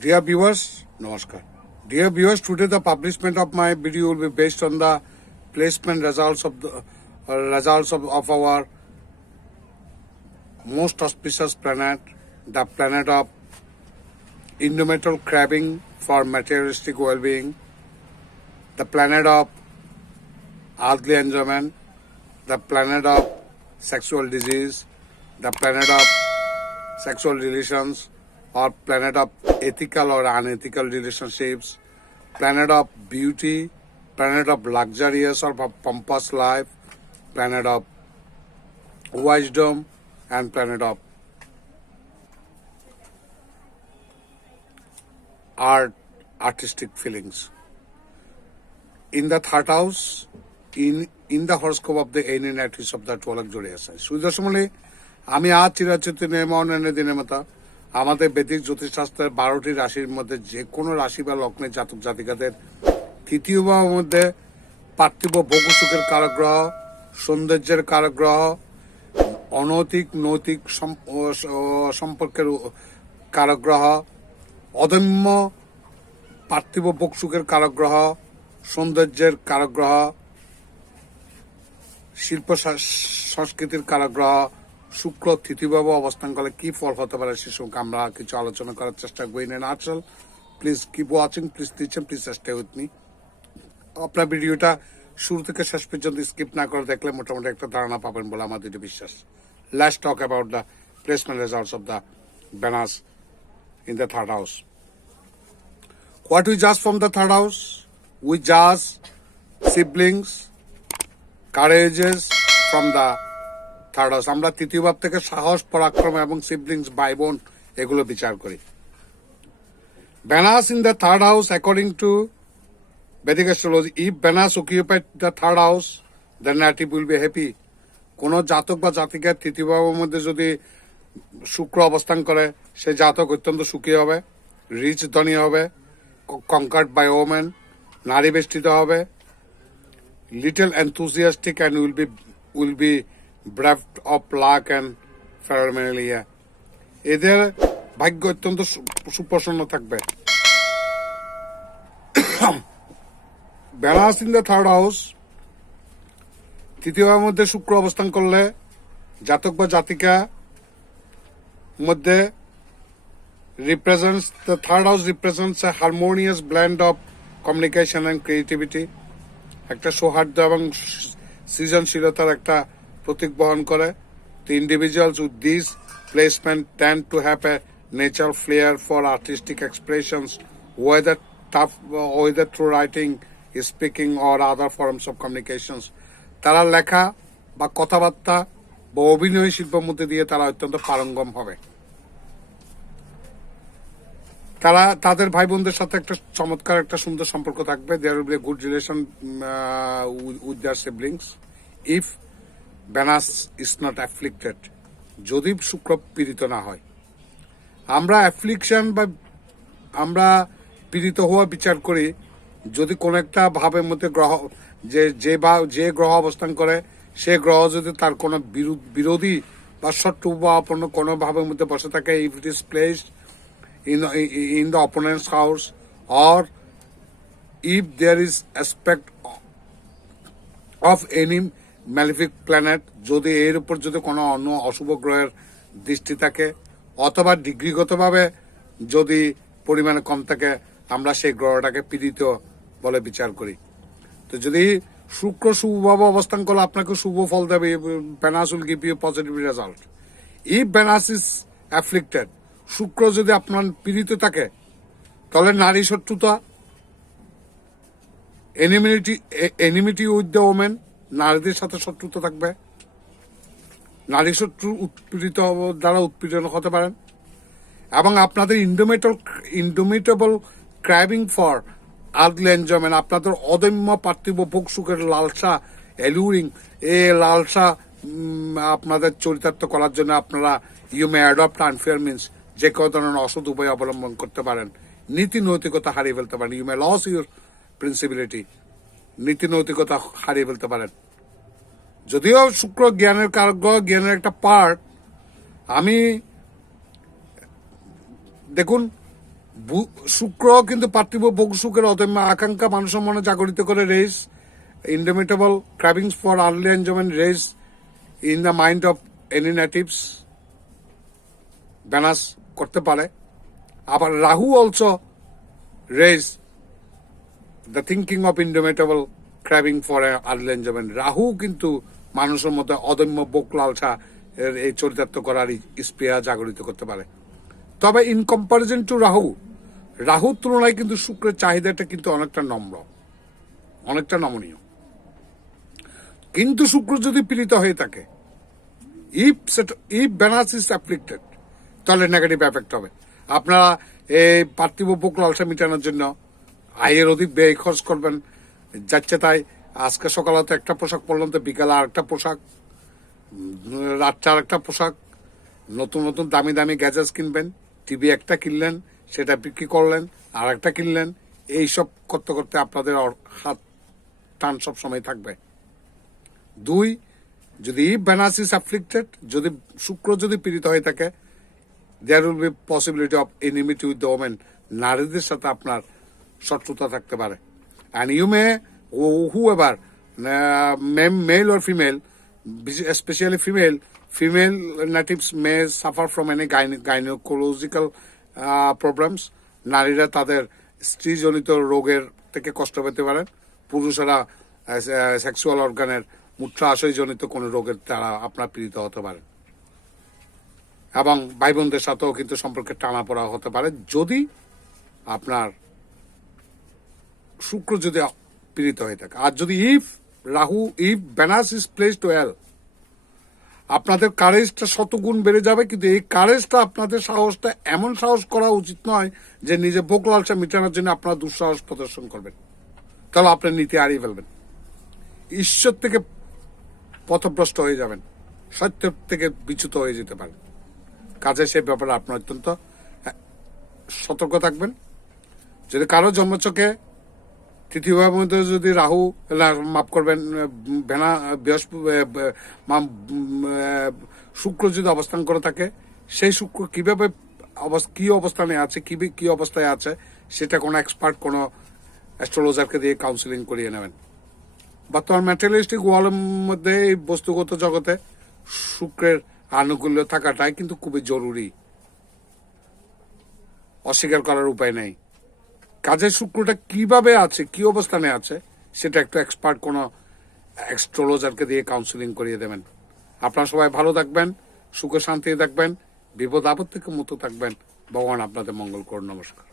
Dear viewers, Namaskar. Dear viewers, today the publishment of my video will be based on the placement results of our most auspicious planet, the planet of indomitable craving for materialistic well-being, the planet of earthly enjoyment, the planet of sexual disease, the planet of sexual relations, or planet of ethical or unethical relationships, planet of beauty, planet of luxurious or pompous life, planet of wisdom, and planet of artistic feelings. In the third house, in the horoscope of the Indian actress of the 12 জড়িয়ে আছে সুদর্শমলে আমি আজ চিরাচরিত নিয়মনের দিনের মতো আমাদের বৈদিক জ্যোতিষশাস্ত্রের 12টি রাশির মধ্যে যে কোনো রাশি বা লগ্নের জাতক জাতিকাদের তৃতীয় ভাবের মধ্যে পার্থিব ভোগ সুখের কারক গ্রহ, সৌন্দর্যের কারক গ্রহ, অনৈতিক নৈতিক সম্পর্কের কারক গ্রহ, অদম্য পার্থিব ভোগ সুখের কারক গ্রহ, সৌন্দর্যের কারক গ্রহ, শিল্প সংস্কৃতির কারক গ্রহ শুক্র তৃতীয়ভাবে অবস্থান করলে কি ফল হতে পারে সে সঙ্গে আমরা কিছু আলোচনা করার চেষ্টা করি। নাচল প্লিজ কিপ ওয়াচিং, প্লিজ টিচেন, প্লিজ স্টে উইথ মি। আপনার ভিডিওটা শুরু থেকে শেষ পর্যন্ত স্কিপ না করে দেখলে মোটামুটি একটা ধারণা পাবেন বলে আমার দৃঢ় বিশ্বাস। Let's talk about the placement results of the Venus in the third house. What we judge from the third house? We judge siblings, courages from the third house. আমরা তৃতীয় ভাব থেকে সাহস, পরাক্রম এবং সিবলিংস, ভাই বোন এগুলো বিচার করি। Venus in the third house, according to Vedic astrology, if Venus occupied the third house, the native will be happy. কোন জাতক বা জাতিকার তৃতীয় ভাবের মধ্যে যদি শুক্র অবস্থান করে সে জাতক অত্যন্ত সুখী হবে, রিচ ধনী হবে, কনকার্ড বাই ওমেন, নারী বেষ্টিত হবে, little enthusiastic and will be braved of luck and ফ্যারামেলিয়া। এদের ভাগ্য অত্যন্ত সুপ্রসন্ন থাকবে। Venus in the third house, তৃতীয় ভাবের মধ্যে শুক্র অবস্থান করলে জাতক বা জাতিকা মধ্যে the third house represents a harmonious blend of communication and creativity, একটা সৌহার্দ্য এবং সৃজনশীলতার একটা প্রতীক বহন করে। The individuals with this placement tend to have a natural flair for artistic expressions, whether through writing, speaking, or other forms of communications. তারা লেখা বা কথাবার্তা বা অভিনয় শিল্পের মধ্যে দিয়ে তারা অত্যন্ত পারঙ্গম হবে। তারা তাদের ভাই বোনদের সাথে একটা চমৎকার একটা সুন্দর সম্পর্ক থাকবে। There will be good relation with their siblings if Venus is not afflicted, যদি শুক্র পীড়িত না হয়। আমরা অ্যাফ্লিকশন বা আমরা পীড়িত হওয়া বিচার করি যদি কোন একটা ভাবের মধ্যে গ্রহ যে গ্রহ অবস্থান করে সে গ্রহ যদি তার কোনো বিরোধী বা শত্রুভাবাপন্ন কোনো ভাবের মধ্যে বসে থাকে, if it is placed in the opponent's house, or if there is aspect of any malefic planet, যদি এর উপর যদি কোনো অন্য অশুভ গ্রহের দৃষ্টি থাকে অথবা ডিগ্রিগতভাবে যদি পরিমাণে কম থাকে আমরা সেই গ্রহটাকে পীড়িত বলে বিচার করি। তো যদি শুক্র শুভভাবে অবস্থান করলে আপনাকে শুভ ফল দেবে। Venus will give you positive result. If Venus is afflicted, শুক্র যদি আপনার পীড়িত থাকে তাহলে নারী শত্রুতা, এনিমিটি উইথ দ্য ওমেন, নারীদের সাথে শত্রুতা থাকবে, নারী শত্রু উৎপীড়িত দ্বারা উৎপীড়ন হতে পারেন এবং আপনাদের ইন্ডোমিটেবল ক্রাইভিং ফর আর্থলি এনজয়মেন্ট, আপনাদের অদম্য পার্থিব ভোগ সুখের লালসা, অ্যালুরিং এ লালসা আপনাদের চরিতার্থ করার জন্য আপনারা you may adopt unfair means, যে কোনো ধরনের অসৎ উপায় অবলম্বন করতে পারেন, নীতি নৈতিকতা হারিয়ে ফেলতে পারেন। ইউ মে লস ইউর প্রিন্সিপিলিটি, নীতি নৈতিকতা হারিয়ে ফেলতে পারেন। যদিও শুক্র জ্ঞানের কারক গ্রহ, জ্ঞানের একটা পার্ট, আমি দেখুন শুক্র কিন্তু পার্থিব ভোগ সুখের অদম্য আকাঙ্ক্ষা মানুষের মনে জাগরিত করে raise indomitable cravings for early enjoyment raise in the mind of any natives ব্যানাস করতে পারে। আবার Rahu also raise the thinking of indomitable craving for early enjoyment. Rahu কিন্তু মানুষের মধ্যে অদম্য ভোগ লালসা এই চরিতার্থ করার স্পৃহা জাগরিত করতে পারে। তবে ইন কম্পারিজন টু রাহুর তুলনায় কিন্তু শুক্রের চাহিদাটা কিন্তু অনেকটা নম্র, অনেকটা নমনীয়। কিন্তু শুক্র যদি পীড়িত হয়ে থাকে, ইফ ব্যানাস ইজ অ্যাপ্লিক্টেড, তাহলে নেগেটিভ এফেক্ট হবে। আপনারা এই পার্থিব ভোগ লালসা মেটানোর জন্য আয়ের অধিক ব্যয় খরচ করবেন, যাচ্ছে তাই আজকে সকালে তো একটা পোশাক পরলাম, তো বিকালে আরেকটা পোশাক, রাত্রে আরেকটা পোশাক, নতুন নতুন দামি দামি গ্যাজেটস কিনবেন, টিভি একটা কিনলেন, সেটা বিক্রি করলেন, আর একটা কিনলেন, এইসব করতে করতে আপনাদের হাত টান সব সময় থাকবে। দুই, যদি ব্যানাস ইজ অ্যাফ্লিক্টেড, যদি শুক্র যদি পীড়িত হয়ে থাকে, there will be possibility of enmity with the women, নারীদের সাথে আপনার শত্রুতা থাকতে পারে। And you may whoever male or female, especially female natives may suffer from any gynecological problems. নারীরা তাদের স্ত্রীজনিত রোগের থেকে কষ্ট পেতে পারেন। পুরুষেরা সেক্সুয়াল অর্গানের মূত্রাশয়জনিত কোনো রোগের দ্বারা আপনার পীড়িত হতে পারেন। এবং ভাই বোনদের সাথেও কিন্তু সম্পর্কে টানাপোড়া হতে পারে যদি আপনার শুক্র যদি পীড়িত হয়ে থাকে। আর যদি ইফ ব্যানাস ইজ প্লেসড ওয়েল, আপনাদের কারেজটা শতগুণ বেড়ে যাবে। কিন্তু এই কারেজটা আপনাদের সাহসটা এমন সাহস করা উচিত নয় যে নিজে ভোগ লালসা মেটানোর জন্য আপনারা দুঃসাহস প্রদর্শন করবেন, তাহলে আপনার নীতি হারিয়ে ফেলবেন, ঈশ্বর থেকে পথভ্রষ্ট হয়ে যাবেন, সত্য থেকে বিচ্যুত হয়ে যেতে পারেন। কাজে সেই ব্যাপারে আপনার অত্যন্ত সতর্ক থাকবেন। যদি কারো জন্মছকে তৃতীয়ভাবের মধ্যে যদি রাহু, মাফ করবেন, শুক্র যদি অবস্থান করে থাকে, সেই শুক্র কিভাবে কি অবস্থানে আছে, কি অবস্থায় আছে, সেটা কোনো এক্সপার্ট কোনো অ্যাস্ট্রোলজারকে দিয়ে কাউন্সিলিং করিয়ে নেবেন। বর্তমান ম্যাটেরিয়ালিস্টিক ওয়ার্ল্ডের মধ্যে এই বস্তুগত জগতে শুক্রের আনুকূল্য থাকাটাই কিন্তু খুবই জরুরি, অস্বীকার করার উপায় নেই। কাজের শুক্রটা কিভাবে আছে, কি অবস্থানে আছে, সেটা একটু এক্সপার্ট কোনো অ্যাস্ট্রোলজারকে দিয়ে কাউন্সিলিং করিয়ে দেবেন। আপনারা সবাই ভালো থাকবেন, সুখে শান্তি থাকবেন, বিপদ আপদ থেকে মুক্ত থাকবেন। ভগবান আপনাদের মঙ্গল করুন। নমস্কার।